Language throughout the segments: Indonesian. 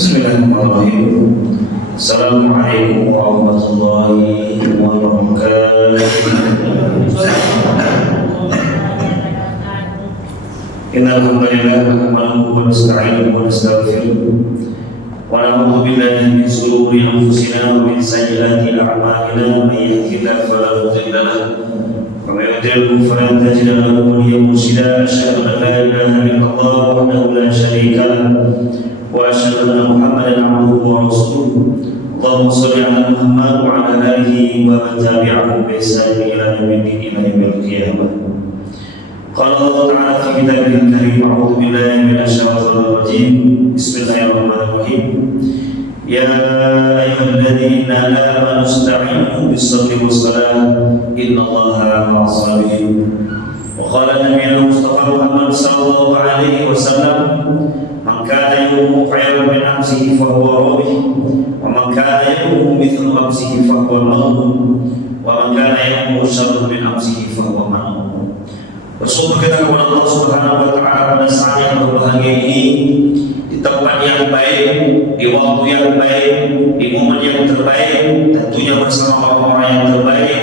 Bismillahirrahmanirrahim. Assalamualaikum warahmatullahi wabarakatuh. Innal hamdalillah nahmaduhu wa nasta'inuhu wa nastaghfiruh wa na'udzu billahi min shururi anfusina wa min sayyiati a'malina may yahdihillahu fala mudilla lahu wa may yudlil fala tajida lahu waliyyan murshida. Asyhadu an la ilaha illallah wahdahu la syarika lahu wa asyhadu anna Muhammadan 'abduhu wa rasuluh. Allahumma shalli 'ala Muhammad wa 'ala alihi wa man tabi'ahum bi ihsan ila yaumiddin ila yaumil qiyamah. Qala Allah Ta'ala fi kitabihil karim, a'udzu billahi minasy syaithanir rajim. Bismillahirrahmanirrahim. Ya ayyuhalladzina amanu ista'inu bis-sabri was-salah innallaha ma'as sabirin. Wa qala Nabiyyuna Mustafa Muhammad sallallahu alaihi wasallam, man kana yu'minu khairan min amsihi fa huwa rabih, wa man kana yu'minu mithlu amsihi fa huwa maghnum, wa man kana yu'minu sharran min amsihi fa huwa maghnum. Bersyukur kita kepada Allah Subhanahu wa Ta'ala pada saat yang berbahagia ini, di tempat yang baik, di waktu yang baik, di momen yang terbaik, tentunya bersama orang-orang yang terbaik.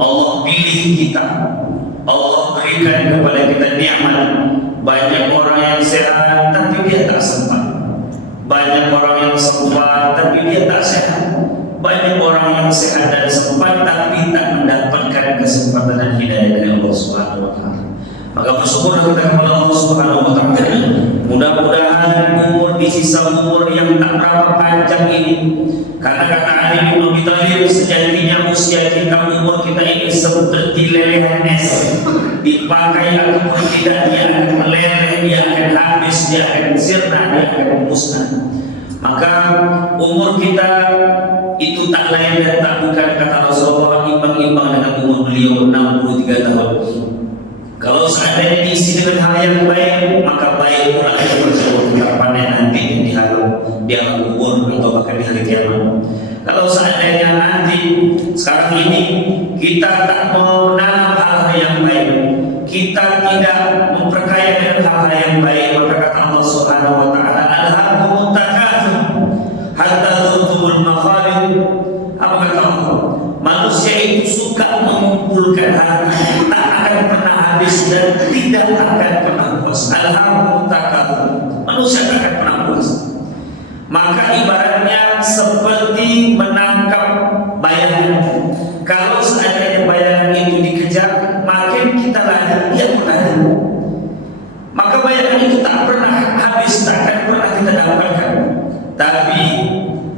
Allah pilih kita, Allah berikan kepada kita nikmat. Banyak orang yang sehat tapi dia tak sempat, banyak orang yang sempat tapi dia tak sehat, banyak orang yang sehat dan sempat tapi tak mendapatkan kesempatan dan hidayah dari Allah Subhanahu wa Ta'ala. Maka bersyukur kita kepada Allah Subhanahu wa Ta'ala. Mudah-mudahan umur di sisa umur yang tak berapa panjang ini, karena kata Ali bin Abi Thalib, sejatinya usia kita, umur kita ini seperti lelehan es, dipakai ataupun tidak dia akan meleleh, dia akan habis, dia akan sirna, dia akan musnah. Maka umur kita itu tak lain dan tak bukan, kata Rasulullah, imbang-imbang dengan umur beliau 63 tahun. Kalau seandainya diisi dengan hal yang baik, maka baik pula akan bersama kita panen nanti di alam kubur atau bahkan di hari kiamat. Kalau seandainya nanti sekarang ini kita tak mau menanam hal-hal yang baik, kita tidak memperkaya dengan hal-hal yang baik, maka kata Allah Subhanahu wa Ta'ala, alhaakumut takatsur hatta zurtumul maqabir. Apa kata Allah? Manusia itu suka mengumpulkan harta, tak akan pernah habis dan tidak akan pernah puas. Alhamdulillah takatsur, manusia tak akan pernah puas. Maka ibaratnya seperti menangkap bayangan. Kalau seandainya bayangan itu dikejar, makin kita lari, dia pun lari. Maka bayangan itu tak pernah habis, tak akan pernah kita dapatkan. Tapi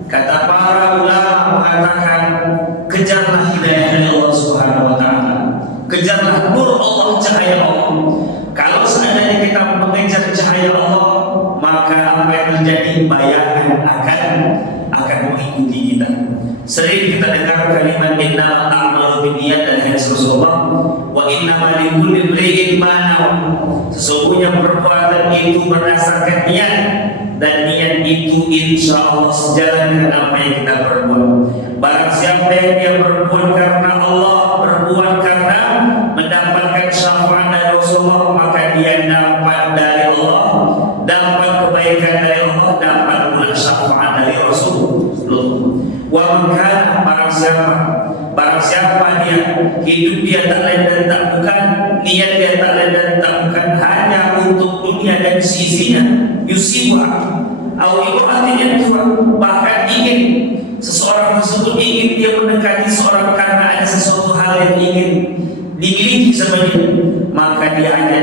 kata para ulama mengatakan, kejarlah hidayah dari Allah Subhanahu wa Ta'ala, kejarlah nur Allah, cahaya Allah. Kalau seandainya kita mengejar cahaya Allah, maka apa yang terjadi, bayangan akan mengikuti kita. Sering kita dengar kalimat innamal a'malu binniyat dan hadis Rasulullah, wa innamal likulli imri'in ma nawa. Sesungguhnya perbuatan itu berdasarkan niat, dan niat itu insya Allah sejalan dengan apa yang kita perbuat. Barang siapa yang dia berbuat karena Allah, berbuat karena mendapatkan syafaat dari Rasulullah, maka dia dapat dari Allah, dapat kebaikan dari Allah, dapat pula syafaat dari Rasulullah. Wa man barang siapa dia hidup dia tak lain dan tak bukan, niat dia tak lain dan tak bukan hanya untuk dunia dan sisinya, yusibuha au ibadatinya Tuhan, bahkan ingin seseorang tersebut ingin dia mendekati seorang karena ada sesuatu hal yang ingin dimiliki sama dia, maka dia hanya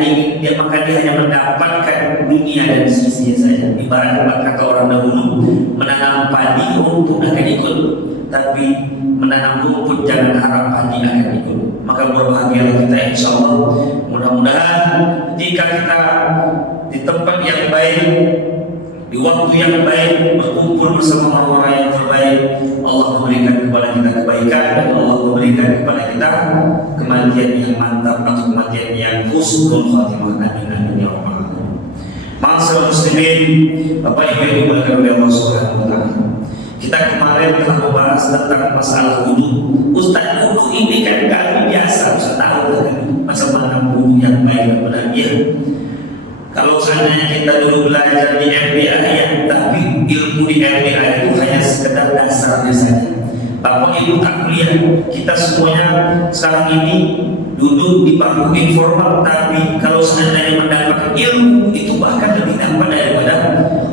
mendapatkan dunia dan sisinya saja. Ibarat kata orang dahulu, menanam padi untuk akan ikut, tapi menanam rumput jangan harap padi akan ikut. Maka berbahagialah kita insya Allah. Mudah-mudahan ketika kita di tempat yang baik, di waktu yang baik, berkumpul bersama orang-orang yang terbaik, Allah memberikan kepada kita kebaikan, dan Allah memberikan kepada kita kematian yang mantap atau kematian yang husnul khatimah. Amin amin ya rabbal alamin. Ma'asyiral muslimin, Bapak Ibu yang dimuliakan oleh Allah Subhanahu wa Ta'ala, kita kemarin telah membahas tentang masalah wudu. Ustaz, wudu ini kan kami biasa, bisa tahu kan macam mana wudu yang baik dan benar. Kalau seandainya kita dulu belajar di MBA, tapi ilmu di MBA itu hanya sekedar dasarnya saja. Bapak Ibu tak kuliah, kita semuanya sekarang ini duduk di bangku informal, tapi kalau seandainya mendapatkan ilmu itu bahkan lebih dapat daripada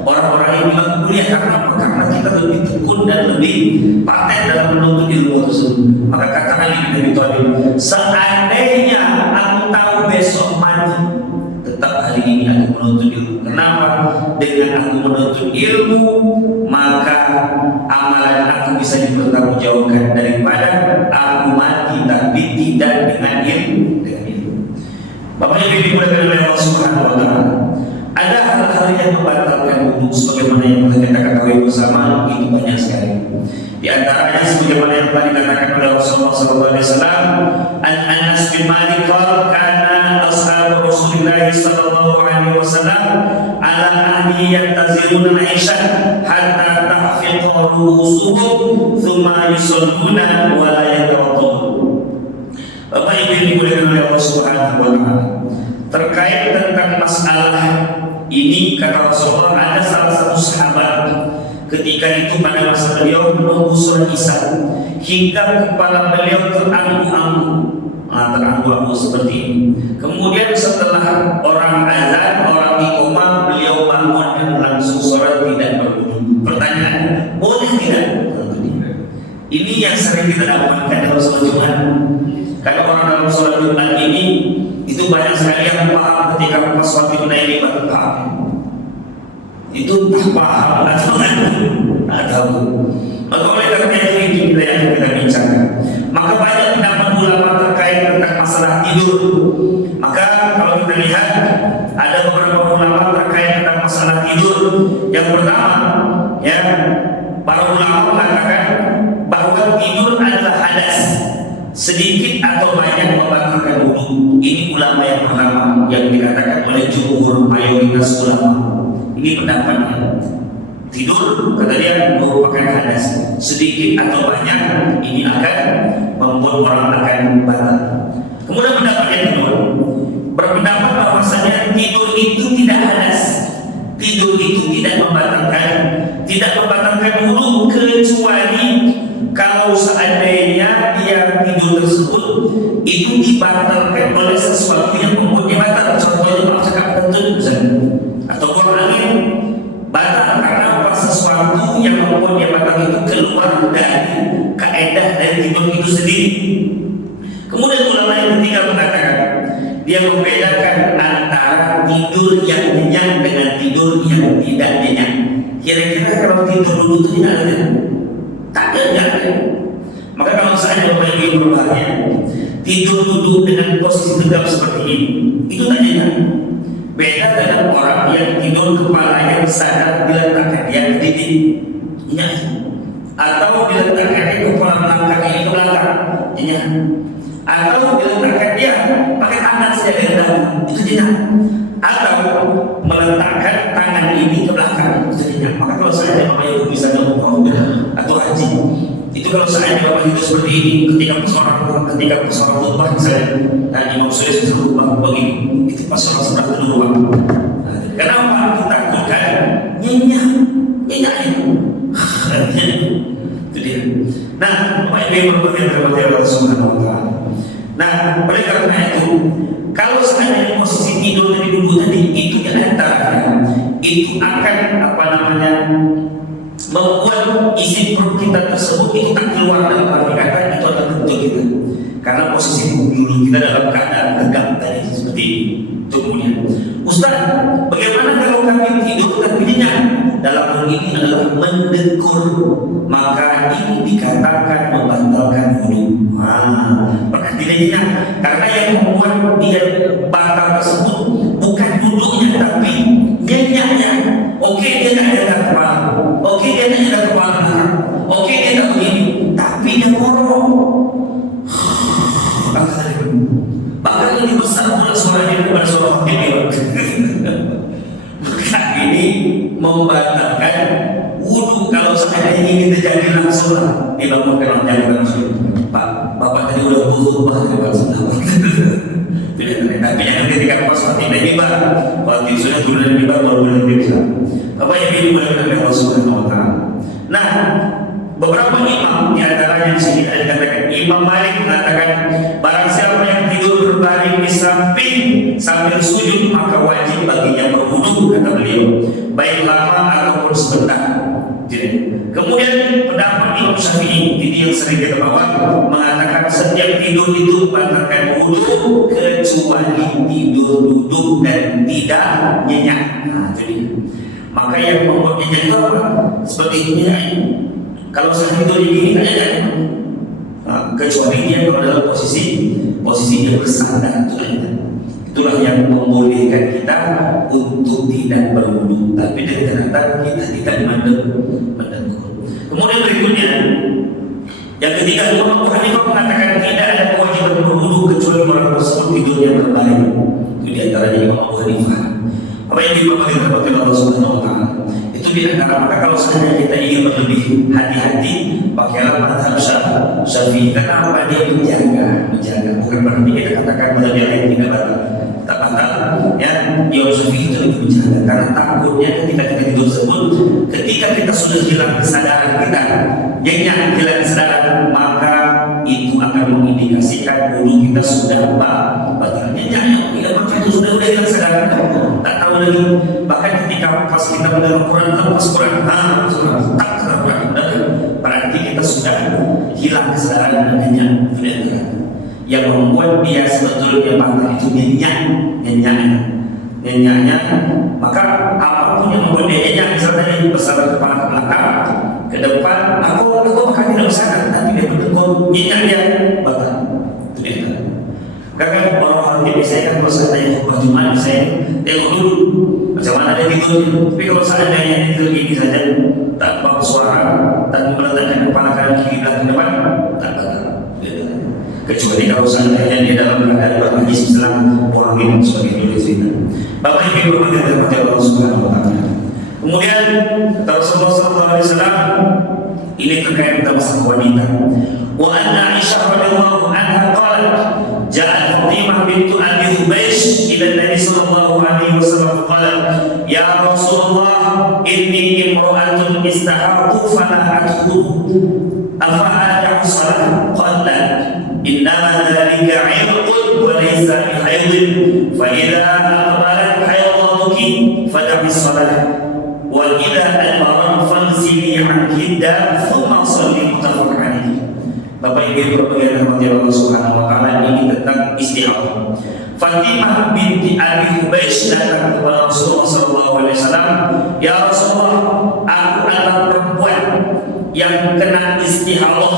orang-orang yang bilang kuliah. Karena apa? Karena kita lebih tekun dan lebih paten dalam menuntut ilmu tersebut. Maka kata Ali bin Abi Thalib, seandainya aku tahu besok mati, tetap hari ini aku menuntut ilmu. Kenapa? Dengan aku menuntut ilmu, maka amalan aku bisa dipertanggungjawabkan daripada aku mati tapi tidak dengan ilmu. Bapak Ibu dimuliakan oleh Allah Subhanahu wa taala. Ada hal-hal yang membatalkan wudu sebagaimana yang telah kita ketahui bersama, itu banyak sekali. Di antaranya sebagaimana yang telah dikatakan oleh Rasulullah sallallahu alaihi wasallam, an Anas bin Malik qala kana ashabu Rasulillah sallallahu alaihi wasallam ala ahli yantaziruna al-isha hatta tahfiqa ru'usuhum thumma yusalluna wa la yatawaddun. Bapak Ibu yang dimuliakan oleh Allah Subhanahu wa taala, terkait tentang masalah ini kata Rasulullah, ada salah satu sahabat ketika itu pada masa beliau menunggu sholat Isya hingga kepala beliau teranggu-anggu seperti ini. Kemudian setelah orang azan, orang iqamah, beliau bangun dan langsung sholat tidak berwudu. Pertanyaan, boleh tidak? Ini yang sering kita dapatkan dalam sholat Jumat. Karena orang dalam sholat Jumat ini itu banyak sekali yang paham ketika pas waktu ini baru paham. Itu tak paham atau tidak tahu. Maka oleh karena itu yang kita bincangkan. Maka banyak pendapat ulama terkait tentang masalah tidur. Maka kalau kita lihat ada beberapa ulama terkait tentang masalah tidur. Yang pertama, ya, para ulama mengatakan bahwa tidur adalah hadas, sedikit atau banyak membatalkan wudu. Ini ulama yang pertama yang dikatakan oleh jumhur mayoritas ulama. Ini pendapatnya. Tidur kata dia merupakan hadas, sedikit atau banyak ini akan membuat orang akan batal. Kemudian pendapat yang kedua berpendapat bahwasanya tidur itu tidak hadas, tidur itu tidak membatalkan wudu, kecuali kalau seandainya dia tidur tersebut itu dibatalkan oleh sesuatu yang membuat dia batal. Contohnya kalau cakap kentut atau buang angin, batal karena sesuatu yang membuat dia batal itu keluar dari kaedah dari tidur itu sendiri. Kemudian ulama yang ketiga mengatakan dia membedakan antara tidur yang nyenyak dengan tidur yang tidak nyenyak. Kira-kira kalau tidur dulu itu tidak ada, tak ada. Maka kalau saya memiliki berbahaya, tidur duduk dengan posisi tegap seperti ini, itu tak nyenyak. Beda dengan orang yang tidur kepalanya sadar diletakkan dia di ingat, atau diletakkan di kepala belakang ke belakang, ingat, atau diletakkan dia pakai tangan saja dari dalam, itu tidak, atau meletakkan tangan ini ke belakang, itu tidak. Maka kalau saya memang bisa ngomong atau haji, itu kalau saya bapak hidup seperti ini, ketika persoalan khutbah saya dan imam saya sudah berubah begini, itu persoalan sudah berubah. Kenapa kita takutkan nyenyak itu dia. Nah, Pak Ibu berbagai Allah Subhanahu wa taala. Nah, oleh karena itu, kalau seandainya posisi tidur dari dulu tadi itu itu akan membuat isi perut kita tersebut itu tak keluar dari kata itu adalah bentuk kita. Karena posisi dulu kita dalam keadaan tegak tadi seperti ini. Kemudian, Ustaz, bagaimana kalau kami tidur tapi nyenyak? Dalam hal ini adalah mendekur, maka ini dikatakan membatalkan wudu. Berarti dia nyenyak. Karena yang membuat dia batal tersebut bukan duduknya tapi nyenyaknya. Oke, dia tak ada kepala, oke dia tak ada kepala, oke dia tak begini, tapi dia ngorok. Bahkan lebih besar pula suaranya daripada suara hakim. Maka ini membatalkan wudu. Kalau seandainya kita jadi langsung dibangunkan orang jangan langsung. Pak, bapak tadi udah berkhutbah di WhatsApp. Tidak ternyata Tapi jangan ketika pas tidak tiba, waktu sudah turun dari tiba baru berhenti bisa. Apa yang dimulakan oleh Allah Subhanahu Wa Taala. Nah, beberapa imam di antaranya di sini ada dikatakan Imam Malik mengatakan barang siapa yang tidur berbaring di samping sambil sujud maka wajib baginya berwudu, kata beliau, baik lama ataupun sebentar. Jadi, kemudian pendapat Imam Syafi'i ini yang sering kita bawa mengatakan setiap tidur itu batalkan wudu kecuali tidur duduk dan tidak nyenyak. Nah, jadi maka yang membuat nyenyak itu apa? Seperti ini. Kalau saya tidur begini nyenyak, kecuali dia kalau dalam posisi dia bersandar, itulah yang membolehkan kita untuk tidak berwudu, tapi dengan catatan kita tidak mendegur. Kemudian berikutnya, yang ketiga, Imam Abu Hanifah mengatakan tidak ada kewajiban berwudu kecuali orang tersebut tidurnya berbaring. Itu di antaranya Imam Abu Hanifah. Apa yang dimaksudkan oleh Allah Subhanahu Wa Taala? Itu di antara maka kalau seandainya kita ingin lebih hati-hati, pakailah mazhab Syafi'i. Kenapa dia menjaga? Bukan berarti kita katakan mazhab yang lain tidak batal. Tak batal, ya. Imam Syafi'i itu lebih menjaga karena takutnya ketika kita tidur tersebut, ketika kita sudah hilang kesadaran kita, hilang kesadaran, maka itu akan mengindikasikan wudu kita sudah batal. Nyenyak, maka itu sudah hilang kesadaran. Tak tahu lagi. Bahkan ketika pas kita mendengar Quran, lepas Quran, tak Quran, berarti kita sudah hilang kesadaran dan nyenyak. Yang membuat dia sebetulnya batal itu nyenyaknya. Maka apapun yang membuat dia nyenyak, misalnya dia bersandar kepala ke belakang, ke depan, aku bahkan tidak bersandar, tapi dia betul nyenyak dia batal. Itu dia. Karena orang yang biasanya kan kalau saya tanya khutbah Jumat, saya tengok dulu macam mana dia tidurnya. Tapi kalau seandainya tidur gini saja, tanpa suara, tanpa meletakkan kepala kanan kiri belakang depan, tak batal. Kecuali kalau seandainya dia dalam keadaan bermajlis Islam, buang angin sebagai dulu cerita. Bapak Ibu berhati kepada Allah Subhanahu Wa Taala. Kemudian Rasulullah Sallallahu Alaihi Wasallam ini terkait dengan masalah wanita. Wa anna Aisyah radhiyallahu anha qalat ja'at Fatimah bintu Abi Hubaysh ila Nabi sallallahu alaihi wasallam qalat ya Rasulullah inni imra'atun istahaqu fala adkhulu afa ad'u salat qala innama dhalika 'irqun wa laysa bihaydin fa idza aqbalat haydatuki fad'i salat wa idza adbarat faghsili 'anki dam thumma salli muttafaq alaihi. Bapak Ibu berbagai Allah Subhanahu Wa Taala ini tentang istihadah. Fatimah binti Abi Hubaysh datang kepada Rasulullah Sallallahu Alaihi Wasallam, ya Rasulullah, aku adalah perempuan yang kena istihadah,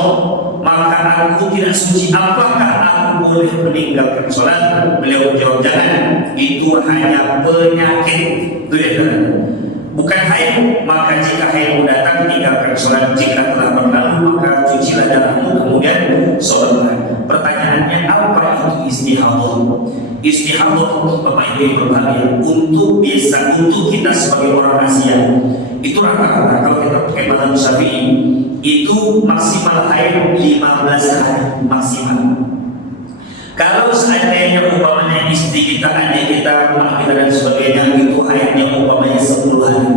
maka aku tidak suci. Apakah aku boleh meninggalkan sholat? Beliau menjawab jangan. Itu hanya penyakit. Itu dia. Bukan haid, maka jika haid datang tinggalkan sholat. Jika telah berlalu maka cucilah darahmu kemudian sholatlah. Pertanyaannya apa itu istihadah? Istihadah Bapak Ibu berbahagia untuk kita sebagai orang Asia itu rata-rata kalau kita pakai mazhab Syafi'i itu maksimal haid 15 hari maksimal. Kalau seandainya umpamanya istri kita, adik kita, mak kita dan sebagainya itu haidnya umpamanya 10 hari,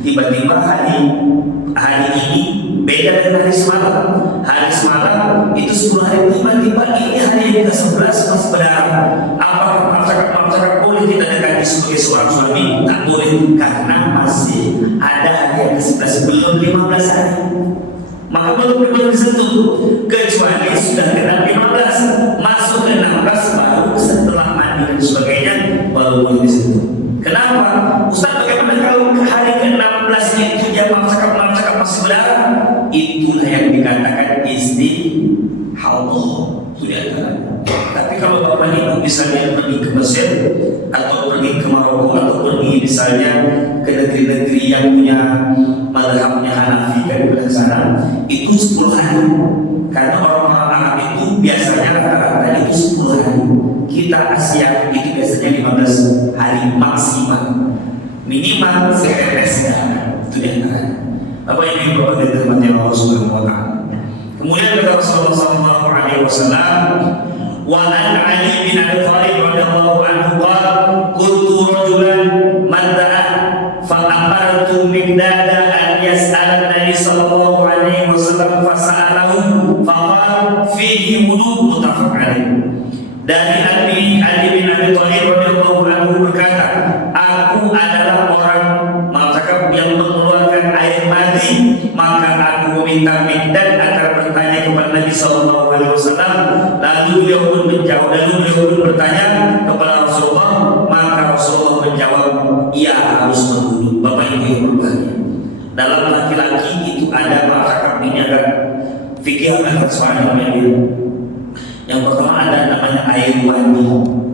tiba-tiba hari ini beda dengan hari semalam. Hari semalam itu 10 hari, tiba-tiba ini hari yang ke-11 masih berdarah. Apakah masyarakat boleh kita dekati sebagai seorang suami? Tak boleh, karena masih ada hari yang ke-11 belum 15 hari. Maka belum disentuh kecuali sudah kena 15 masuk ke 16 baru setelah mandi dan sebagainya baru boleh disentuh. Kenapa? Ustaz, bagaimana kalau hari ke-16 itu dia cakap masih berdarah? Itulah yang dikatakan istihadah. Sudah. Tapi kalau Bapak Ibu misalnya pergi ke Mesir atau pergi ke Maroko atau pergi misalnya ke negeri-negeri yang punya mazhabnya Hanafi kan di sana, itu 10 hari. Karena orang-orang Arab itu biasanya rata-rata itu 10 hari. Kita Asia itu biasanya 15 hari maksimal. Minimal setetes itu dia. Apa yang diperlukan dari Allah Subhanahu Wa Taala. Kemudian kata Rasulullah Sallallahu Alaihi Wasallam, wa an Ali bin Abi Thalib radhiyallahu Nabi sallallahu alaihi wasallam fasa'alahu faqala fihi wudu muttafaq alaih. Dari Ali bin Abi Thalib radhiyallahu anhu berkata, aku adalah orang mengatakan yang mengeluarkan air mani, maka aku meminta Mikdad agar bertanya kepada Nabi sallallahu alaihi wasallam. Lalu beliau pun bertanya kepada Rasulullah, maka Rasulullah menjawab, ia harus berwudu. Bapak Ibu yang berbahagia, dalam laki-laki itu ada mengatakan ini ada fikih akan soal ini. Yang pertama ada namanya air mani,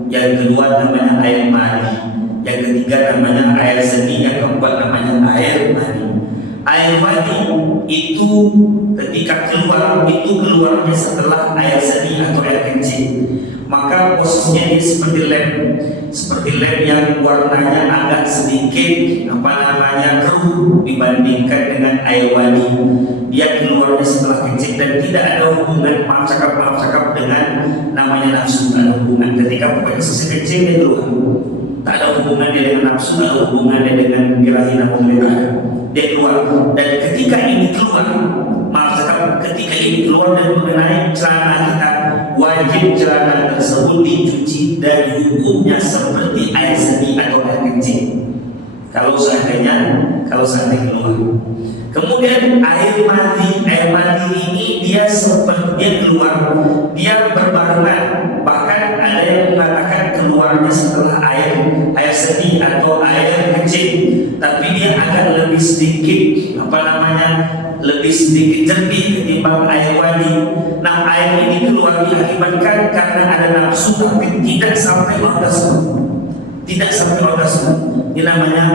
yang kedua namanya air mani, yang ketiga namanya air seni, yang keempat namanya air mani. Air mani itu ketika keluar, itu keluarnya setelah air seni atau air kencing. Maka posisinya ini seperti lem yang warnanya agak sedikit keruh dibandingkan dengan air mani. Dia keluarnya setelah kencing dan tidak ada hubungan maaf cakap dengan namanya nafsu. Tak ada hubungan. Ketika pokoknya selesai kencing dia keluar, tak ada hubungan dia dengan nafsu, tak ada hubungan dia dengan birahi dan pemerintah. Dia keluar, dan ketika ini keluar, ketika ini keluar dan mengenai celana kita, wajib celana tersebut dicuci dari hukumnya seperti air seni atau air kencing. Kalau seandainya keluar. Kemudian air mani ini dia keluar, dia berbarengan. Bahkan ada yang mengatakan keluarnya setelah air seni atau air kencing, tapi dia agak lebih sedikit lebih sedikit jernih ketimbang air mani. Nah, air ini keluar diakibatkan karena ada nafsu tapi tidak sampai orgasme. Ini namanya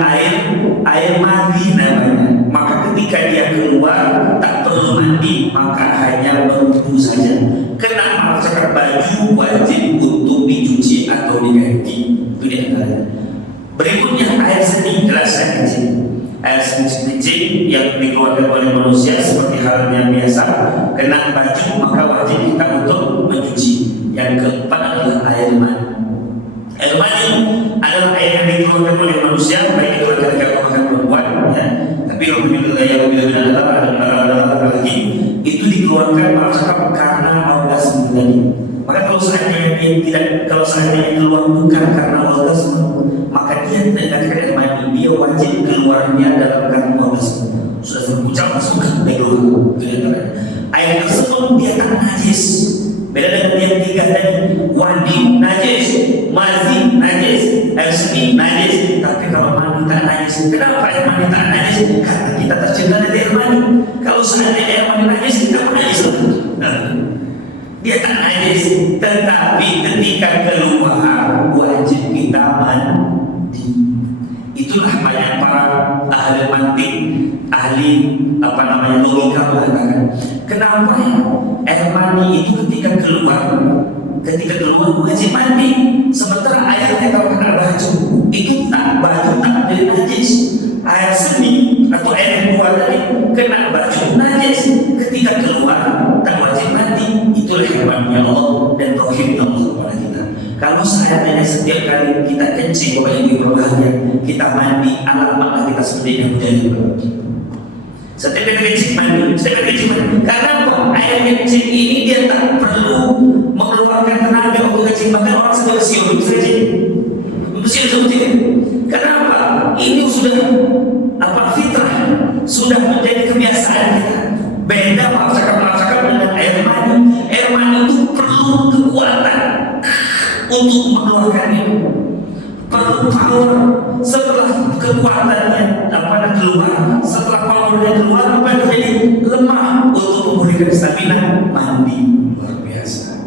air mani namanya. Maka ketika dia keluar tak perlu mandi, maka hanya berwudu saja. Kenapa sekarang baju wajib untuk dicuci atau diganti? Itu dia antara. Berikutnya air seni, jelas air kencing. Air kencing yang dikeluarkan oleh manusia seperti halnya biasa, kena baju maka wajib kita untuk mencuci. Yang keempat adalah air mani. Air mani adalah air yang dikeluarkan oleh manusia, baik itu laki-laki atau perempuan, ya. Tapi adalah lagi itu dikeluarkan karena orgasme tadi. Maka kalau seandainya keluar bukan karena orgasme, maka dia tidak dikatakan air mani, dia wajib keluarnya dalam karena orgasme. Sudah terucap masuk ke keluar. Air tersebut dia tak najis. Beda dengan yang tiga tadi, wadi najis, mazi najis, air seni najis. Tapi kalau mani tak najis. Kenapa air mani tak najis? Karena kita tercegah dari air mani. Kalau seandainya air mani najis, kita najis. Dia tak najis, tetapi ketika keluar wajib kita mandi. Itulah banyak para ahli mantik, logika mengatakan, kenapa air mani itu ketika keluar wajib mandi, sementara airnya kalau kena baju itu baju tak jadi najis. Air seni atau air yang keluar tadi kena baju najis, ketika keluar tak wajib mandi. Itulah hebatnya Allah dan tauhid Allah kepada kita. Kalau seandainya setiap kali kita kencing, Bapak Ibu berbahagia, kita mandi, alamatlah kita seperti yang menjadi. Setiap kali kencing mandi. Karena air kencing ini dia tak perlu mengeluarkan tenaga untuk kencing. Bahkan orang sudah bersiul seperti itu. Kenapa? Ini sudah fitrah, sudah menjadi kebiasaan kita. Beda cakap dengan air mani. Air mani itu perlu kekuatan untuk mengeluarkannya, perlu power. Setelah kekuatannya keluar, setelah powernya keluar, apa jadi lemah untuk memberikan stamina, mandi. Luar biasa.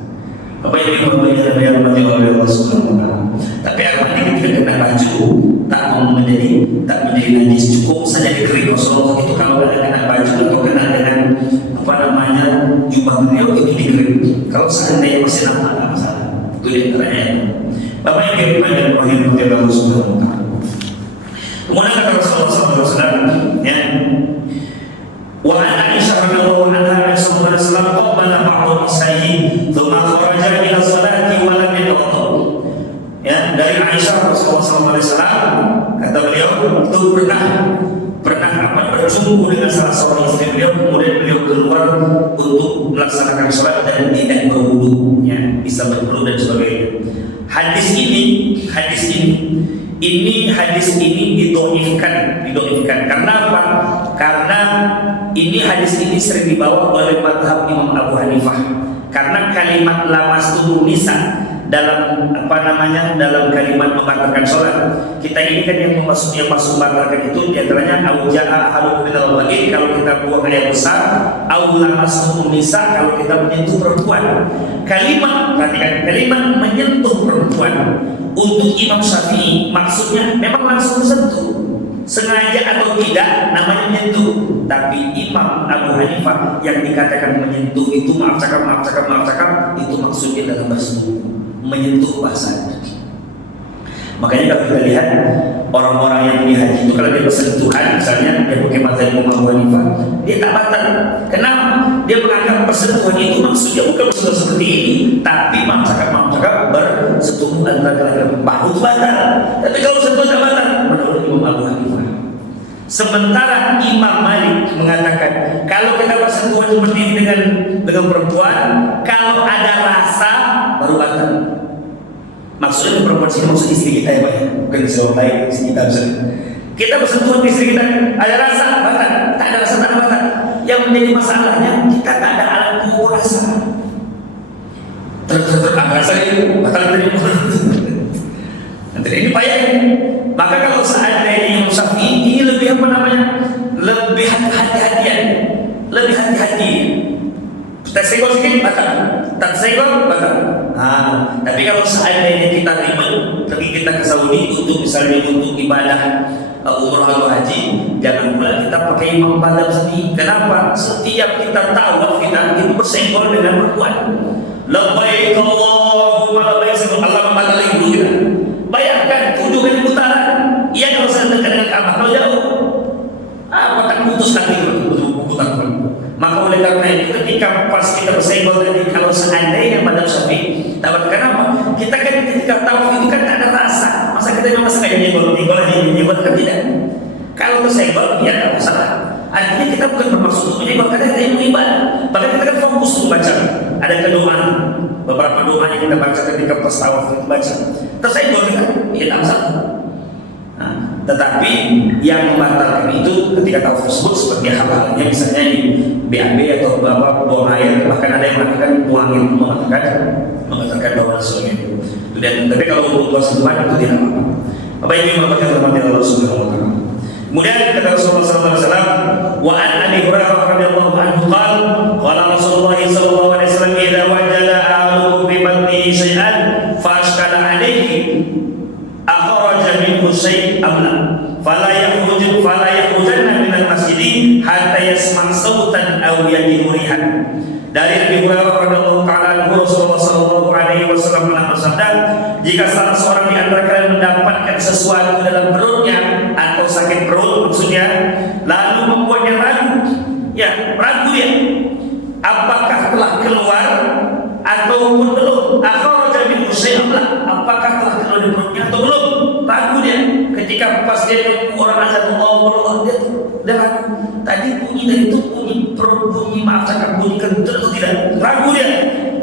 Apa yang diperlukan yang oleh Allah Subhanahu wa Ta'ala. Tapi air mani ketika kena baju tak menjadi najis, cukup saja dikering. Rasulullah itu kalau kena baju atau kena dengan jubah beliau itu dikering. Kalau seandainya masih nampak tak masalah. Itu di antaranya. Bapak yang kiriman dan wahyu dari Allah Subhanahu wa Ta'ala. Kemudian kata Rasulullah SAW, ya, wa an Aisyah radhiyallahu anha Rasulullah SAW qala ba'du nisaihi thumma kharaja ila salati wa lam yatawadda. Ya, dari Aisyah Rasulullah SAW kata beliau itu pernah berjumpa dengan salah seorang istri beliau, kemudian beliau keluar untuk melaksanakan sholat dan tidak berwudu, ya, bisa berwudu dan sebagainya. Hadis ini didoifkan. Karena apa? Karena hadis ini sering dibawa oleh mazhab Imam Abu Hanifah. Karena kalimat lamastumun nisa dalam dalam kalimat membatalkan sholat, kita ini kan yang masuk membatalkan itu diantaranya auja'a halu minal wa'id, kalau kita buang air besar, aulamastumun nisa, kalau kita menyentuh perempuan. Perhatikan, kalimat menyentuh perempuan untuk Imam Syafi'i maksudnya memang langsung tersentuh, sengaja atau tidak namanya menyentuh. Tapi Imam Abu Hanifah yang dikatakan menyentuh itu maaf cakap itu maksudnya dalam bersentuh, menyentuh bahasanya. Makanya kalau kita lihat orang-orang yang pergi haji itu kalau dia bersentuhan, misalnya dia pakai mazhab Imam Abu Hanifah, dia tak batal. Kenapa? Dia menganggap persentuhan itu maksudnya bukan bersentuh seperti ini, tapi maaf cakap bersentuh antara bahu itu batal. Tapi kalau sentuh tak batal menurut Imam Abu Hanifah. Sementara Imam Malik mengatakan kalau kita bersentuhan seperti ini dengan perempuan, kalau ada rasa baru batal. Maksudnya perempuan sini maksud istri kita ya Pak ya, bukan istri orang lain, istri kita misalnya. Kita bersentuhan istri kita, ada rasa batal, tak ada rasa tak ada batal. Yang menjadi masalahnya kita tak ada alat pengukur rasa. Rasa itu batal nanti ini payah. Maka kalau seandainya Imam Syafi'i ini lebih lebih hati-hatian, lebih hati-hati. Tak senggol sedikit batal, tak senggol batal. Tapi kalau seandainya kita pergi kita ke Saudi untuk misalnya untuk ibadah umrah atau haji, jangan pula kita pakai imam badan sendiri. Kenapa? Setiap kita tawaf kita itu bersenggol dengan perempuan. Labbaik Allahumma labbaik, Allah membatalkan dulu kita. Bayangkan 7 kali putaran. Ia kalau sedang dekat dengan Ka'bah, kalau jauh, apa tak putus hati putar. Maka oleh karena itu ketika pas kita bersenggol tadi, kalau seandainya pada Syafi'i, tak kenapa? Kita kan ketika tawaf itu kan tak ada rasa. Masa kita cuma sengaja nyenggol kan tidak. Kalau tersenggol, ya tak masalah. Artinya kita bukan bermaksud untuk menyenggol, karena kita yang ibadah. Bahkan kita kan fokus membaca. Ada kedoaan, beberapa doa yang kita baca ketika pas tawaf kita baca. Tersenggol kita, ya tak masalah. Tetapi yang membatalkan itu ketika tawaf tersebut seperti hal-halnya misalnya di BAB atau buang air, bahkan ada yang mengatakan buang angin membatalkan bawaan sebagainya. Dan tapi kalau untuk buat sentuhan itu tidak apa-apa. Apa yang mendapatkan rahmat Allah Subhanahu wa taala. Kemudian kata Rasulullah sallallahu alaihi wasallam, wa an Abi Hurairah radhiyallahu anhu qala Rasulullah sallallahu alaihi wasallam idza wajada ahluhu bi batnihi syai'an fa ashkala alaihi akhraja minhu syai' amla fala yakhrujanna minal masjid hatta yasma' sautan aw yajidu rihan. Dari Abi Hurairah radhiyallahu taala anhu, Rasulullah sallallahu alaihi wasallam bersabda, jika salah seorang di antara kalian mendapatkan sesuatu dalam perutnya atau sakit perut maksudnya, lalu membuatnya ragu dia apakah telah keluar ataupun belum, akhraja minhu syai'an, apakah telah keluar dari perutnya atau belum, ragu dia ketika pas dia orang azan Allah dia ragu. Tadi bunyi dari itu bunyi maaf cakap bunyi kentut atau tidak, ragu dia.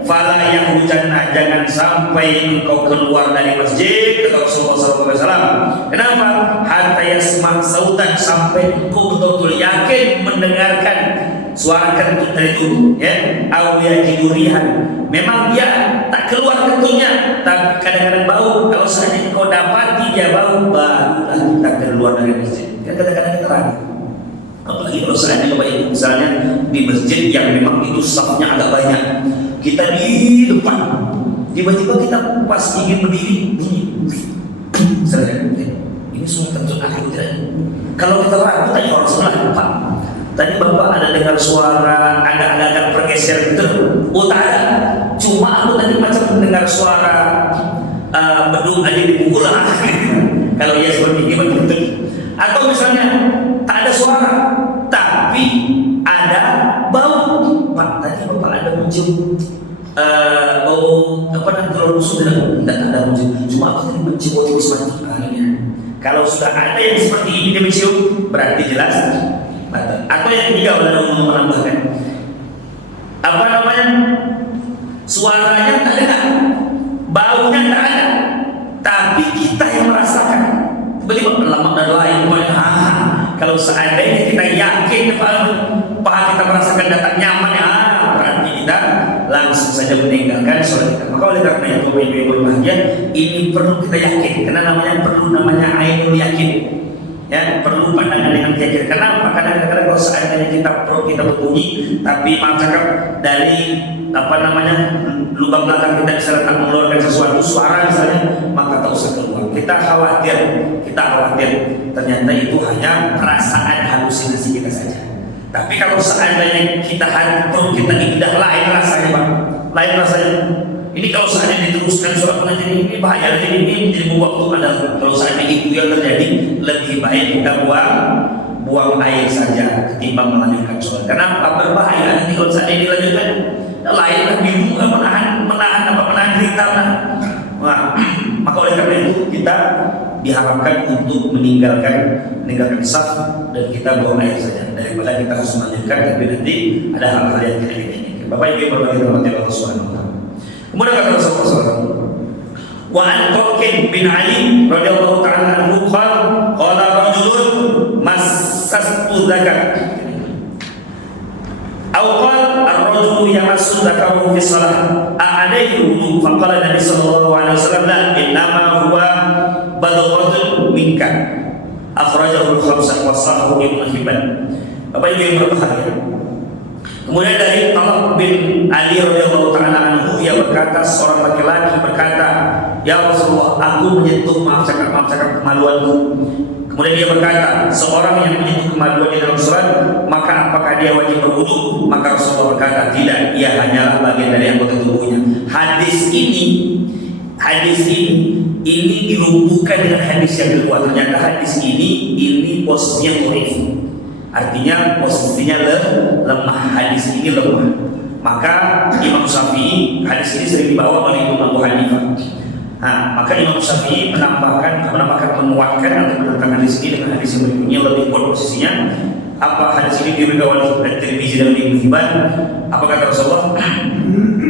Fala yang hujanna, jangan sampai engkau keluar dari masjid, kata Rasulullah SAW. Kenapa? Hatta yasma' sautan, sampai engkau betul-betul yakin mendengarkan suara kentut dari itu, ya. Aw yajidu rihan, memang dia tak keluar kentutnya, tapi kadang-kadang bau. Kalau seandainya engkau dapati dia bau, barulah kita keluar dari masjid. Kadang-kadang kita ragu. Apalagi kalau seandainya baik misalnya di masjid yang memang itu safnya agak banyak, kita di depan, tiba-tiba kita pas ingin berdiri bunyi, ini semua kentut aku tidak. Kalau kita ragu tadi orang sebelah depan, tadi bapak ada dengar suara agak-agak bergeser gitu, tak ada. Cuma aku tadi macam mendengar suara beduk aja dipukul lah. Kalau ya seperti ini betul. Atau misalnya tak ada suara, tapi ada bau. Pak, tadi bapak ada mencium bau telur rusuk tidak ada mencium. Cuma aku tadi mencium bau tikus mati. Kalau sudah ada yang seperti ini dia mencium, berarti jelas batal. Atau yang ketiga ulama menambahkan apa namanya, suaranya tak ada, baunya tak ada, tapi kita yang merasakan. Tiba-tiba lama dan lain. Kalau seandainya kita yakin paha kita merasakan datang nyaman, berarti kita langsung saja meninggalkan sholat kita. Maka oleh karena itu ibu-ibu berbahagia, ini perlu kita yakin, karena namanya ainul yakin. Ya, perlu pandangan dengan keyakinan. Kenapa? Kadang-kadang kalau seandainya kita berbunyi, tapi cakap dari lubang belakang kita bisa datang mengeluarkan sesuatu suara misalnya, maka tak usah keluar. Kita khawatir ternyata itu hanya perasaan halusinasi kita saja. Tapi kalau seandainya perut kita indah, lain rasanya Pak, lain rasanya. Ini kalau seandainya diteruskan surat pengajian ini bahaya, ini menjadi waktu adalah kalau seandainya itu yang terjadi, lebih baik kita buang air saja ketimbang melanjutkan sholat. Karena berbahaya nanti kalau seandainya dilanjutkan, lainlah bingung menahan cerita. Maka oleh karena itu kita diharapkan untuk meninggalkan saf dan kita buang air saja daripada kita harus melanjutkan tapi nanti ada hal-hal yang tidak diinginkan. Bapak Ibu berbagi rahmat Allah Subhanahu wa taala. Kemudian kata Rasulullah SAW, wa an Qurqin bin Ali radhiyallahu ta'ala anhu qala rajulun massastu zakat aw qala ar-rajulu yamassu zakarahu fi shalah a'alayhi wudu faqala Nabi sallallahu alaihi wasallam la innama huwa badghatun minka akhrajahu al-khamsah wa sahahu Ibnu Hibban. Bapak Ibu yang berbahagia, kemudian dari Talq bin Ali radhiyallahu ta'ala anhu, ia berkata, seorang laki-laki berkata, ya Rasulullah, aku menyentuh maaf cakap kemaluanku. Kemudian dia berkata, seorang yang menyentuh kemaluannya dalam sholat, maka apakah dia wajib berwudu? Maka Rasulullah berkata, tidak, ia hanyalah bagian dari anggota tubuhnya. Hadis ini dirumbuhkan dengan hadis yang kedua. Ternyata hadis ini posisinya dhaif. Artinya posisinya lemah, hadis ini lemah. Maka Imam Syafi'i, hadis ini sering dibawa oleh Imam Abu Hanifah. Maka Imam Syafi'i menguatkan atau menentang hadis ini dengan hadis yang berikutnya lebih kuat posisinya. Apa hadis ini diriwayatkan oleh Tirmizi dan Ibnu Hibban? Apa kata Rasulullah?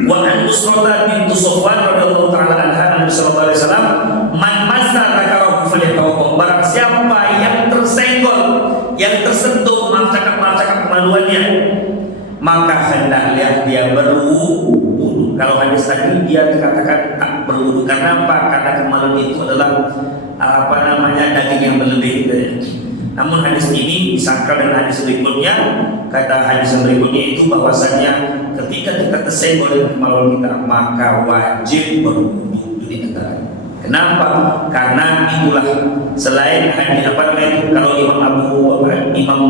Wa an Usrata bintu Safwan radhiyallahu ta'ala anha, Nabi sallallahu alaihi wasallam, man massa dzakarahu falyatawadda. Barang siapa yang tersenggol, yang tersentuh cakap kemaluannya, maka hendaklah dia berwudu. Kalau hadis tadi dia katakan tak berwudu. Karena apa? Karena kemaluan itu adalah daging yang berlebih. Namun hadis ini disangkal dengan hadis berikutnya. Kata hadis yang berikutnya itu bahwasanya ketika kita tersenggol dengan kemaluan kita, maka wajib berwudu di antara. Kenapa? Karena itulah selain hadis kalau Imam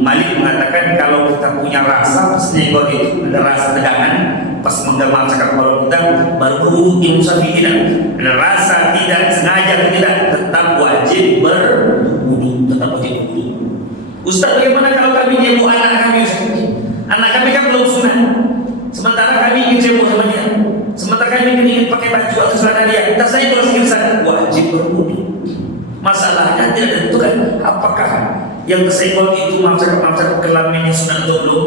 Malik mengatakan kalau kita punya rasa senggol itu ada rasa tegangan pas menggemal cakap kemaluan kita baru berwudu. Imam Syafi'i tidak ada rasa, tidak sengaja tidak, tetap wajib berwudu. Ustaz, bagaimana kalau kami nyebut anak kami? Anak kami kan belum sunat, sementara kami ingin cebok sama dia, sementara kami ingin pakai baju atau celana dia, kita saya terus ingin wajib berwudu. Masalahnya tidak tentukan apakah yang tersenggol itu cakap kelaminnya sunat atau belum,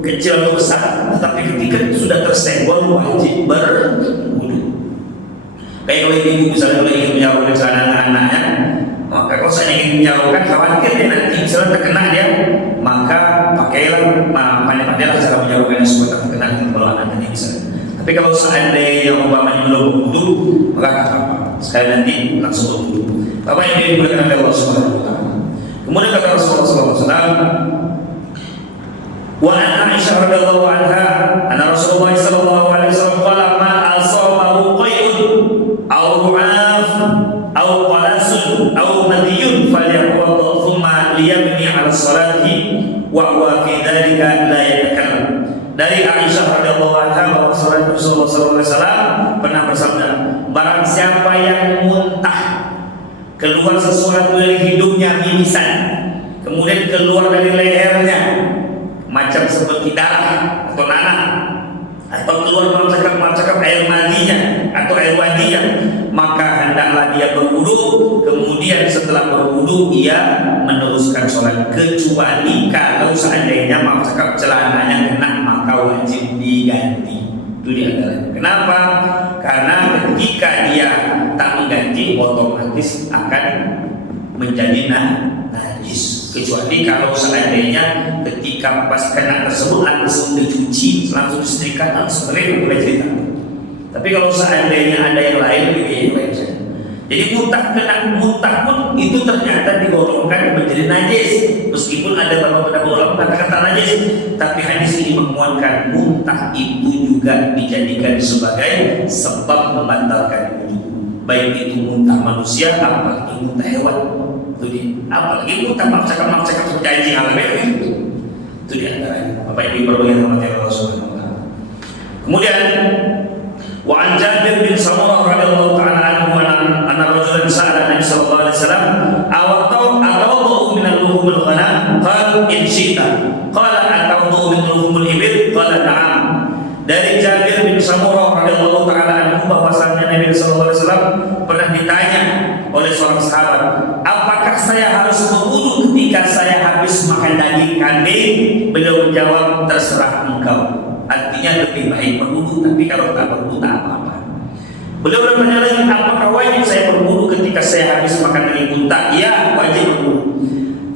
kecil atau besar, tetapi ketika sudah tersenggol wajib berwudu. Kayak kalau ibu misalnya ingin menyalurkan celana anak-anaknya, maka kalau saya ingin menyalurkan, khawatir dia nanti misalnya terkena dia, maka pakailah pandai-pandailah cara menyalurkannya supaya tak terkena dengan bawaan anaknya misalnya. Tapi kalau seandainya umpamanya belum berwudu, maka sekali nanti langsung berwudu. Bapak yang dimuliakan oleh Allah Subhanahu wa taala. Kemudian kata Rasulullah sallallahu alaihi wasallam, wa an Aisyah radhiyallahu anha, anna Rasulullah sallallahu alaihi wasallam qala man asabahu qay'un aw ru'af aw qalasun aw madiyun falyaqwadha thumma liyabni 'ala salati wa huwa fi dzalika la yatakallam. Dari Aisyah radhiyallahu anha bahwa Rasulullah sallallahu alaihi wasallam pernah bersabda, barang siapa yang muntah, keluar sesuatu dari hidungnya, mimisan, kemudian keluar dari lehernya macam seperti darah atau nanah, atau keluar marcakap air mandinya atau air wadinya, maka hendaklah dia berwudu. Kemudian setelah berwudu ia meneruskan sholat, kecuali kalau seandainya marcakap celananya kena maka wajib diganti. Itu dia. Kenapa? Karena ketika dia tak mengganti otomatis akan menjadi najis. Kecuali kalau seandainya ketika pas kena tersebut langsung dicuci, langsung disetrika, langsung boleh cerita. Tapi kalau seandainya ada yang lain, lebih baik saja. Jadi muntah pun itu ternyata digolongkan menjadi najis, meskipun ada beberapa ulama kata najis, tapi hadis ini menguatkan muntah itu juga dijadikan sebagai sebab membatalkan wudu, baik itu muntah manusia apalagi muntah hewan. Itu dia. Apalagi muntah maksa-maksa janji halal itu dia antaranya. Bapak Ibu berbagai rahmat Allah Subhanahu wa taala. Kemudian wa an Jabir bin Samurah radhiyallahu taala anhu anna rajulan sa'ala Nabi sallallahu alaihi wasallam atawdu min al-luhum al-ghanam qala in syi'ta qala atawdu min al-luhum al-ibil qala na'am. Dari Jabir bin Samurah radhiyallahu taala anhu bahwasanya Nabi sallallahu alaihi wasallam pernah ditanya oleh seorang sahabat, apakah saya harus berwudu ketika saya habis makan daging kambing? Beliau menjawab, terserah engkau. Artinya lebih baik berwudu, tapi kalau tak berwudu tak apa-apa. Beliau bertanya lagi, apakah wajib saya berwudu ketika saya habis makan daging unta? Ya, wajib berwudu.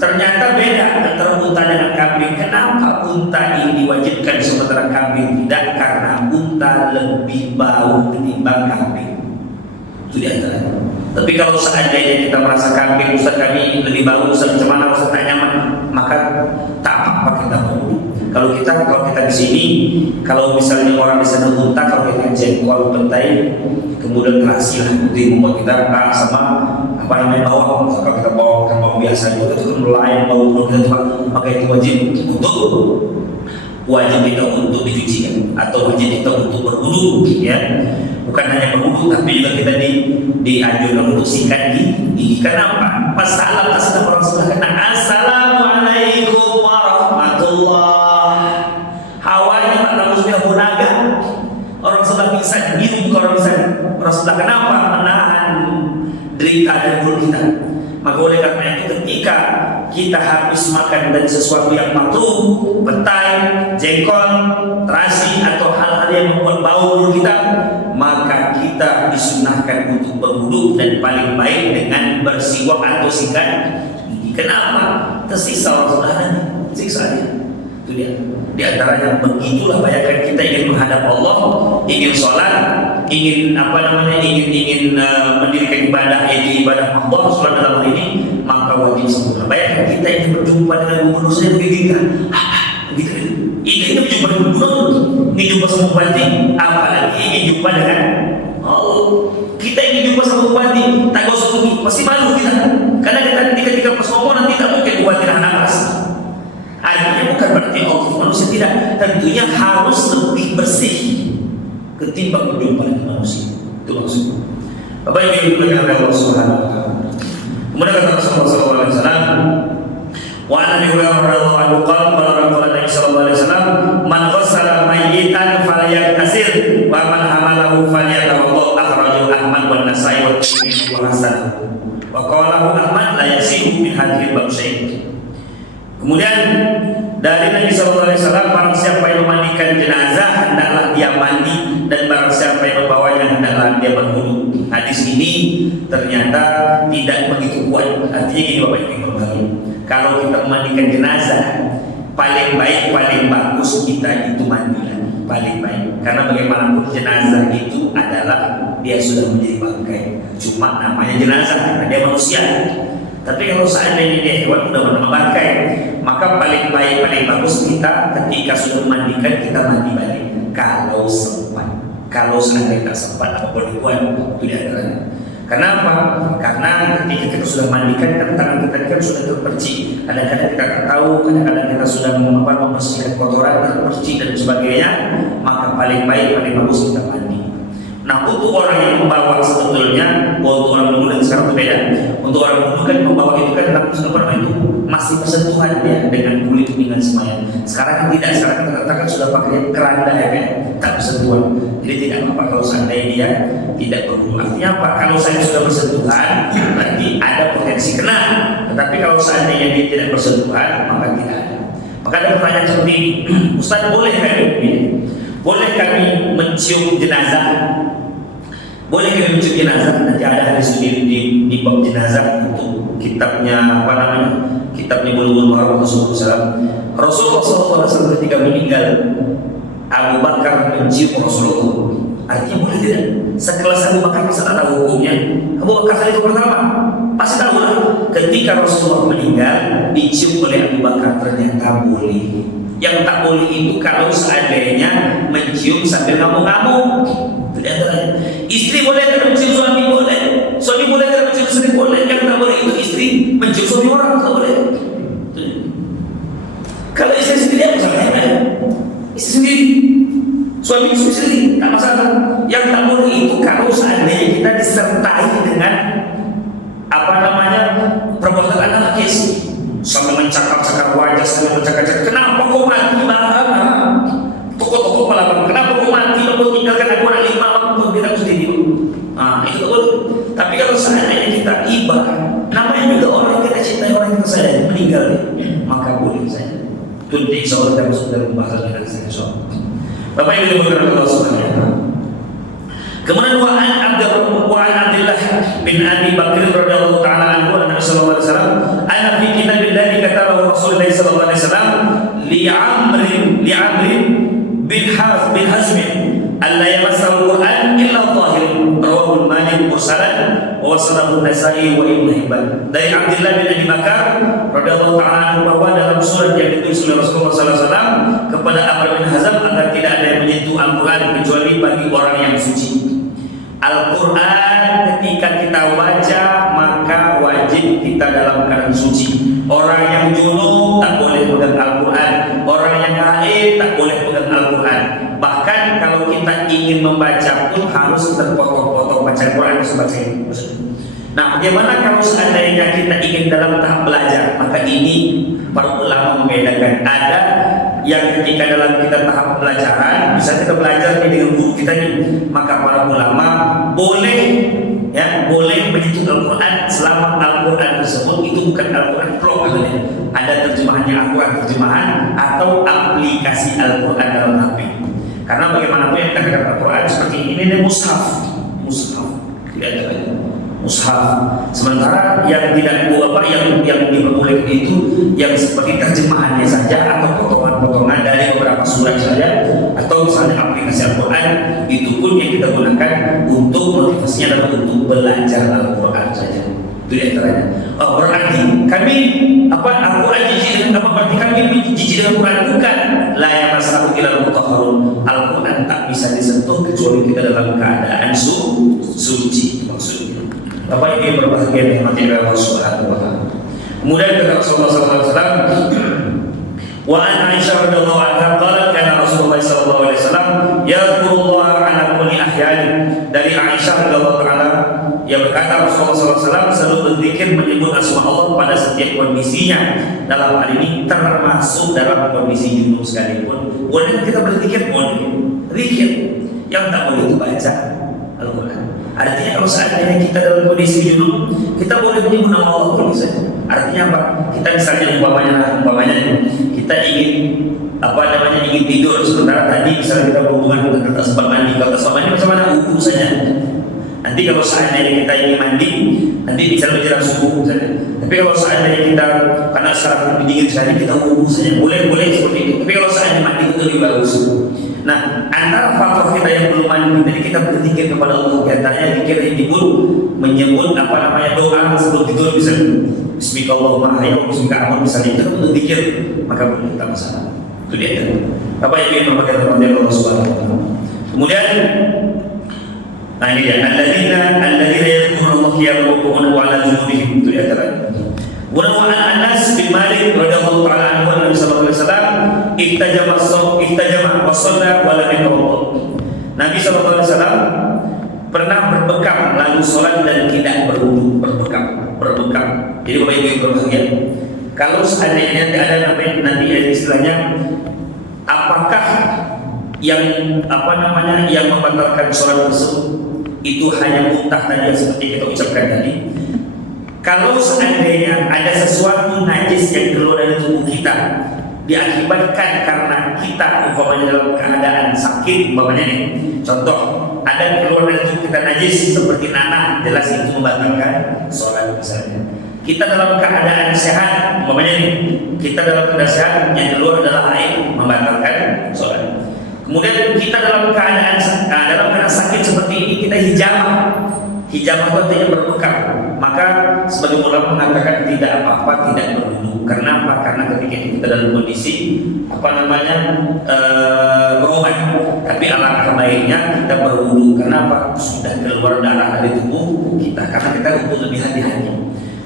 Ternyata beda antara unta dengan kambing. Kenapa unta ini diwajibkan sementara kambing tidak? Karena unta lebih bau ketimbang kambing. Itu diantara. Tapi kalau seandainya kita merasa kambing, Ustaz kami lebih bau, Ustaz macam mana, Ustaz tak nyaman, maka tak apa-apa kita berwudu. Kalau kita di sini, kalau misalnya orang di sana unta, kalau kita jengkol, petai, kemudian terasi lah, itu membuat kita sama apa namanya bawang. Kalau kita bawa bawang biasa juga itu kan melayan bau kita, maka itu wajib kita untuk dicuci atau wajib kita untuk berwudu, ya. Bukan hanya berwudu, tapi juga kita dianjurkan untuk sikat gigi. Kenapa? Pas salam tas orang sebelah kena assalamualaikum warahmatullah. Hawanya tak tahu sudah bonaga. Orang sebelah bisa minum, orang sebelah kenapa? Menahan derita dan mulut kita. Maka oleh karena itu ketika kita habis makan dari sesuatu yang makruh, petai, jengkol, terasi atau hal-hal yang membuat bau mulut kita, maka kita disunahkan untuk berwudu dan paling baik dengan bersiwak atau sikat gigi. Kenapa? Tersisa orang saudaranya, siksanya. Itu dia. Di antaranya begitulah, bayangkan kita ingin menghadap Allah, ingin sholat, ingin ingin mendirikan ibadah, yaitu ibadah Allah sholat dalam hal ini, maka wajib sempurna. Bayangkan kita ingin berjumpa dengan gubernur saya begitu, ingin berjumpa dengan gubernur, ingin jumpa sama bupati, apalagi ingin jumpa dengan Allah. Kita ingin jumpa sama bupati, tak usah pergi, pasti malu kita, karena ketika pas ngomong nanti tak mungkin bupati nahan nafas. Artinya bukan berarti Allah manusia tidak, tentunya harus lebih bersih ketimbang berjumpa dengan manusia. Itu maksudnya. Bapak Ibu dimuliakan oleh Allah Subhanahu wa taala. Kemudian kata Rasulullah sallallahu alaihi wasallam, wa an Abi Hurairah radhiyallahu anhu qala Nabi sallallahu alaihi wasallam, man ghassala mayyitan falyaghtasil wa man hamalahu falyatawadda, akhrajahu Ahmad wa Nasa'i wa Tirmidzi wa Hasan. Wa qala Ahmad la yasihu min hadhihi bab syai'. Kemudian dari Nabi sallallahu alaihi wasallam, barang siapa yang memandikan jenazah hendaklah dia mandi, dan barang siapa yang membawanya hendaklah dia berwudu. Hadis ini ternyata tidak begitu kuat. Artinya gini Bapak Ibu berbagi, kalau kita memandikan jenazah, paling baik, paling bagus kita itu mandilah, paling baik. Karena bagaimanapun jenazah itu adalah dia sudah menjadi bangkai, cuma namanya jenazah karena dia manusia. Tapi kalau seandainya dia hewan udah bernama bangkai, maka paling baik, paling bagus kita ketika sudah memandikan kita mandi balik kalau sempat. Kalau seandainya tak sempat apapun dibuat, itu diantaranya. Kenapa? Karena ketika kita sudah mandikan, tangan kita kan sudah terpercik. Kadang-kadang kita tak tahu, kadang-kadang kita sudah membersihkan kotoran, terpercik dan sebagainya, maka paling baik, paling bagus kita mandi. Nah, untuk orang yang membawa sebetulnya, untuk orang dulu dan sekarang berbeda. Untuk orang dulu kan membawa itu kan langsung apa itu masih bersentuhan ya dengan kulit dengan semuanya. Sekarang kan tidak, sekarang kita katakan sudah pakai keranda ya kan, tak bersentuhan. Jadi tidak apa kalau seandainya dia tidak berwudu. Artinya apa? Kalau saya sudah bersentuhan, berarti ada potensi kena. Tetapi kalau seandainya dia tidak bersentuhan, maka tidak ada. Maka ada pertanyaan seperti ini, Ustaz, boleh kami mencium jenazah? Boleh kami mencium jenazah? Nanti ada hadis di bab jenazah untuk kitabnya apa namanya? Kitabnya Bulughul Maram Rasulullah SAW ketika meninggal, Abu Bakar mencium Rasulullah. Artinya boleh tidak? Sekelas Abu Bakar bisa tahu hukumnya. Abu Bakar itu pertama pasti tahu lah. Ketika Rasulullah meninggal dicium oleh Abu Bakar, ternyata boleh. Yang tak boleh itu kalau seandainya mencium sambil ngamuk-ngamuk. Istri boleh tidak mencium suami, boleh. Suami boleh tidak mencium istri, boleh. Yang tak boleh itu istri mencium suami orang, tak boleh. Kalau istri sendiri apa salahnya? Istri sendiri, suami sendiri tak masalah. Yang tak boleh itu kalau seandainya kita disertai dengan apa namanya perbuatan anarkis, sambil mencakap-cakap wajah, sambil mencakap-cakap, kenapa kau mati bang? Tokoh-tokoh pelaban, kenapa kau mati? Kau tinggalkan aku anak 5, kau tidak sendiri. Itu boleh. Tapi kalau seandainya kita iba, namanya juga orang yang kita cintai, orang yang kita sayang meninggal, maka boleh saja. Itu insya Allah kita masuk dalam pembahasan kita insya Allah. Bapak Ibu dimulakan Allah Subhanahu wa Ta'ala. Kemudian wa'an Abdullah bin Abi Bakr radhiyallahu ta'ala anhu Nabi sallallahu alaihi wasallam ana fi kitabillahi katabahu Rasulullah sallallahu alaihi wasallam li Amr bin Hazm alla yamassahu Qur'an illa dhahir, rawahu Malik mursalan wa wasalahu Nasa'i wa Ibnu Hibban. Dari Abdullah bin Abi Bakar radhiyallahu ta'ala anhu bahwa dalam surat yang ditulis oleh Rasulullah sallallahu alaihi wasallam kepada Amr bin Hazm agar tidak ada yang menyentuh Al-Qur'an kecuali bagi orang yang suci. Al-Quran ketika kita baca maka wajib kita dalam keadaan suci. Orang yang junub tak boleh pegang Al-Quran, orang yang haid tak boleh pegang Al-Quran. Bahkan kalau kita ingin membaca pun harus terpotong-potong baca Al-Quran sebaca ini. Nah, bagaimana kalau seandainya kita ingin dalam tahap belajar? Maka ini para ulama membedakan. Ada yang ketika dalam kita tahap pelajaran, bisa kita belajar dengan guru kita nih, maka para ulama boleh menyentuh Al-Quran selama Al-Quran tersebut itu bukan Al-Quran pro, ada terjemahannya Al-Quran terjemahan atau aplikasi Al-Quran dalam HP. Karena bagaimanapun yang kita katakan Al-Quran seperti ini mushaf tidak ada lagi. Mushaf. Sementara yang tidak yang diperbolehkan itu yang seperti terjemahannya saja atau potongan-potongan dari beberapa surat saja atau misalnya aplikasi Al-Quran, itu pun yang kita gunakan untuk motivasinya adalah untuk belajar Al-Quran saja. Itu yang antaranya. Berarti kami Al-Quran jijik dengan berarti kami jijik dengan Al-Quran? Bukan. La yamassahu illal mutahharun. Al-Quran tak bisa disentuh kecuali kita dalam keadaan suci maksudnya. Bapak Ibu berbahagia yang mati Allah Subhanahu wa Ta'ala. Kemudian kata Rasulullah SAW, wa an Aisyah radhiyallahu anha qalat kana Rasulullah sallallahu alaihi wasallam yadhkurullah ala kulli ahyan. Dari Aisyah radhiyallahu ta'ala yang berkata Rasulullah SAW selalu berzikir menyebut asma Allah pada setiap kondisinya. Dalam hal ini termasuk dalam kondisi junub sekalipun. Boleh kita berzikir, boleh. Zikir yang tak boleh itu baca Al-Quran. Artinya kalau seandainya kita dalam kondisi junub, kita boleh menyebut nama Allah boleh saja. Artinya apa? Kita misalnya umpamanya kita ingin ingin tidur sementara tadi misalnya kita berhubungan dengan tempat mandi. Kalau tempat mandi macam mana wudu saja. Nanti kalau seandainya kita ingin mandi, nanti bisa menjelang subuh saja. Tapi kalau seandainya kita karena sekarang dingin sekali kita wudu saja. Boleh seperti itu. Tapi kalau seandainya mandi itu lebih bagus. Nah, antara faktor kita yang belum mandi, jadi kita berzikir kepada Allah. Di antaranya zikir yang timbul menyebut doa sebelum tidur, bisa Bismillahirrahmanirrahim, Bismillahirrahmanirrahim, misalnya kita berzikir, maka boleh kita masalah. Itu dia. Bapak Ibu yang berbahagia dari Allah Subhanahu wa Ta'ala. Kemudian, nah ini dia, alladzina yadhkuruna Allah qiyaman wa qu'udan wa 'ala junubihim, itu dia antaranya. Kemudian wa Anas bin Malik radhiyallahu ta'ala anhu Nabi sallallahu alaihi wasallam ihtajama wa shalla wa lam yatawadda. Nabi sallallahu alaihi wasallam pernah berbekam lalu salat dan tidak berwudu. Berbekam. Jadi Bapak Ibu yang berbahagia, Kalau seandainya ada namanya nanti istilahnya, apakah yang yang membatalkan sholat tersebut itu hanya muntah tadi yang seperti kita ucapkan tadi. Kalau seandainya ada sesuatu najis yang keluar dari tubuh kita diakibatkan karena kita umpamanya dalam keadaan sakit, umpamanya nih, contoh ada yang keluar dari tubuh kita najis seperti nanah, jelas itu membatalkan sholat misalnya. Kita dalam keadaan sehat, umpamanya nih, kita dalam keadaan sehat yang keluar adalah air, membatalkan sholat. Kemudian kita dalam keadaan sakit seperti ini, kita hijamah itu artinya berluka, maka sebagai ulama mengatakan tidak apa-apa, tidak berwudu. Karena apa? Karena ketika kita dalam kondisi berobat, tapi alangkah baiknya kita berwudu. Karena apa? Sudah keluar darah dari tubuh kita, karena kita untuk lebih hati-hati.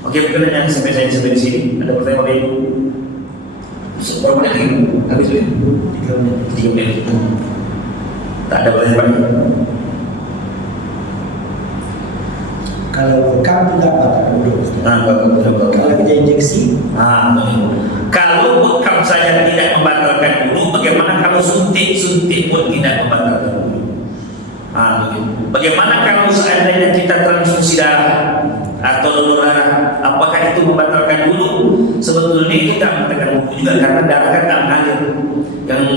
Oke, mungkin yang sampai di sini. Ada pertanyaan lagi? Berapa menit lagi? Habis ya? 3 menit. Tak ada pertanyaan lagi. Kalau bekam tidak batal wudu. Kalau kita injeksi? Kalau bekam saja tidak membatalkan wudu, bagaimana kalau suntik pun tidak membatalkan wudu? Bagaimana kalau seandainya kita transfusi darah atau donor darah, apakah itu membatalkan wudu? Sebetulnya itu tak membatalkan wudu juga, karena darah kan tak mengalir.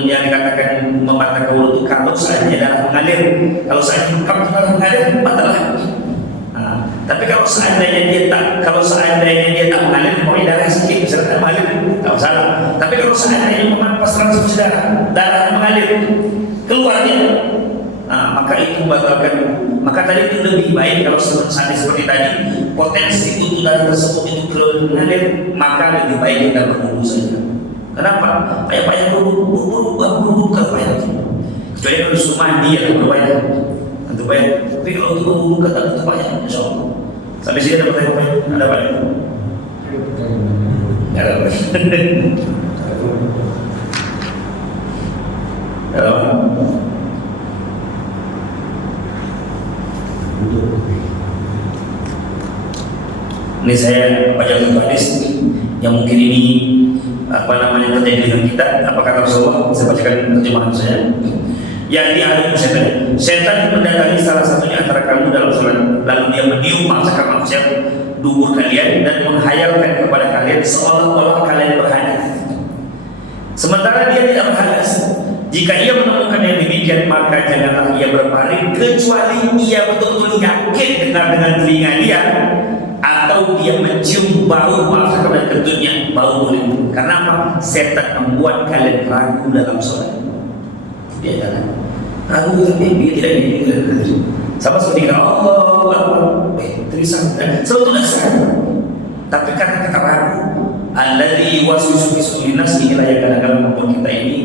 Yang dikatakan membatalkan wudu itu kalau seandainya darah mengalir. Kalau seandainya bekam darah mengalir, batal. Tapi kalau seandainya dia tak mengalir, mau darah sedikit misalnya tak mengalir, tak masalah. Tapi kalau seandainya memang pas transfusi darah mengalir keluarnya, maka itu membatalkan. Maka tadi itu lebih baik kalau seperti tadi potensi untuk darah tersebut itu keluar mengalir, maka lebih baik kita berwudu saja. Kenapa? Payah buru-buru kalau payah. Kecuali kalau suruh mandi ya berbahaya. Itu baik. Tapi kalau untuk buru kata itu payah, insya Allah. Sampai sini ada pertanyaan? Ada banyak? Ada banyak. Ada banyak. Ini saya baca satu hadis yang mungkin ini terjadi dengan kita. Apa kata Rasulullah? Saya bacakan terjemahan saya. Yang diadu setan mendatangi salah satunya antara kamu dalam sholat, lalu dia meniup masakan manusia dubur kalian dan menghayalkan kepada kalian seolah-olah kalian berhadas, sementara dia tidak berhadas. Jika ia menemukan yang demikian, maka janganlah ia berpaling kecuali ia betul-betul yakin dengar dengan telinga dia, atau dia mencium bau masakan dan kentutnya, bau boleh. Karena apa? Setan membuat kalian ragu dalam sholat. Dia jangan ragu, tapi dia tidak ingin. Sama seperti kita Allah tulisan sebetulnya sadar, tapi karena kita ragu, alladzi yuwaswisu fi sudurin nas, inilah yang kadang-kadang membuat kita ini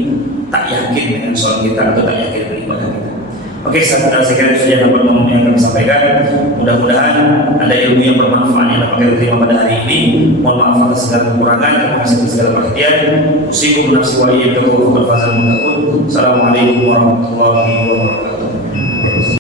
tak yakin dengan sholat kita atau tak yakin dengan ibadah kita. Oke, saya kira itu saja dapat ngomong yang kami sampaikan. Mudah-mudahan ada ilmu yang bermanfaat yang dapat kita terima pada hari ini. Mohon maaf atas segala kekurangan, terima kasih atas segala perhatian. Usikum nafsi wa iyyakum wa faqad fazal muttaqun. Assalamualaikum warahmatullahi wabarakatuh.